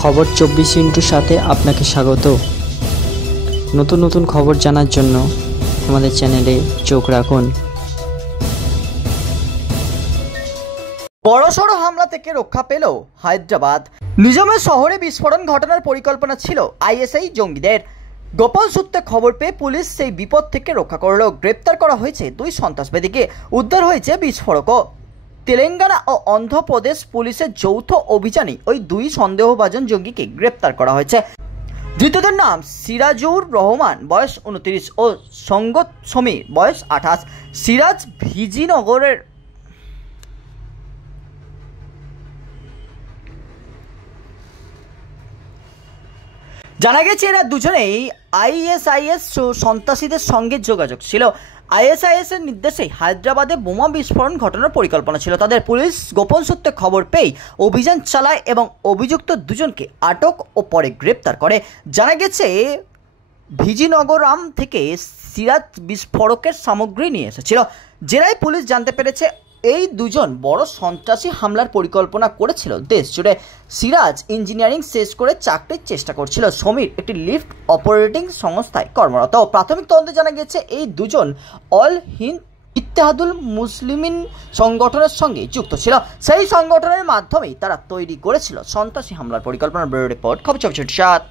খবর 24 সাথে আপনাকে স্বাগত। নতুন নতুন খবর জানার জন্য আমাদের চ্যানেলে চোখ রাখুন। বড়সড় হামলা থেকে রক্ষা পেল হায়দ্রাবাদ। নিজামের শহরে বিস্ফোরণ ঘটানোর পরিকল্পনা ছিল আইএসআই জঙ্গিদের। গোপন সূত্রে খবর পেয়ে পুলিশ সেই বিপদ থেকে রক্ষা করল। গ্রেপ্তার করা হয়েছে 2 সন্ত্রাসবাদীকে, উদ্ধার হয়েছে বিস্ফোরকও। তেলেঙ্গানা ও অন্ধ্রপ্রদেশ পুলিশের যৌথ অভিযানে ওই 2 সন্দেহভাজন জঙ্গিকে গ্রেপ্তার করা হয়েছে। ধৃতদের নাম সিরাজুর রহমান, বয়স 29 ও সঙ্গত সমীর, বয়স 28। সিরাজ ভিজিনগরের জানা গেছে এরা দুজনেই আইএসআইএস সন্ত্রাসীদের সঙ্গে যোগাযোগ ছিল। আইএসআইএস এর নির্দেশে হায়দ্রাবাদে বোমা বিস্ফোরণ ঘটানোর পরিকল্পনা ছিল তাদের। পুলিশ গোপন সূত্রে খবর পেয়ে অভিযান চালায় এবং অভিযুক্ত দুজনকে আটক ও পরে গ্রেপ্তার করে। জানা গেছে ভিজিনগরাম থেকে সিরাজ বিস্ফোরকের সামগ্রী নিয়ে এসেছিল। জেরায় পুলিশ জানতে পেরেছে এই দুজন বড় সন্ত্রাসী হামলার পরিকল্পনা করেছিল দেশ জুড়ে। সিরাজ ইঞ্জিনিয়ারিং শেষ করে চাকরির চেষ্টা করছিল। সমীর একটি লিফট অপারেটিং সংস্থায় কর্মরত। প্রাথমিক তদন্তে জানা গেছে এই দুজন অল হিন্দ ইত্তেহাদুল মুসলিমিন সংগঠনের সঙ্গে যুক্ত ছিল। সেই সংগঠনের মাধ্যমেই তারা তৈরি করেছিল সন্ত্রাসী হামলার পরিকল্পনা। ব্যুরো রিপোর্ট, খবর 24/7।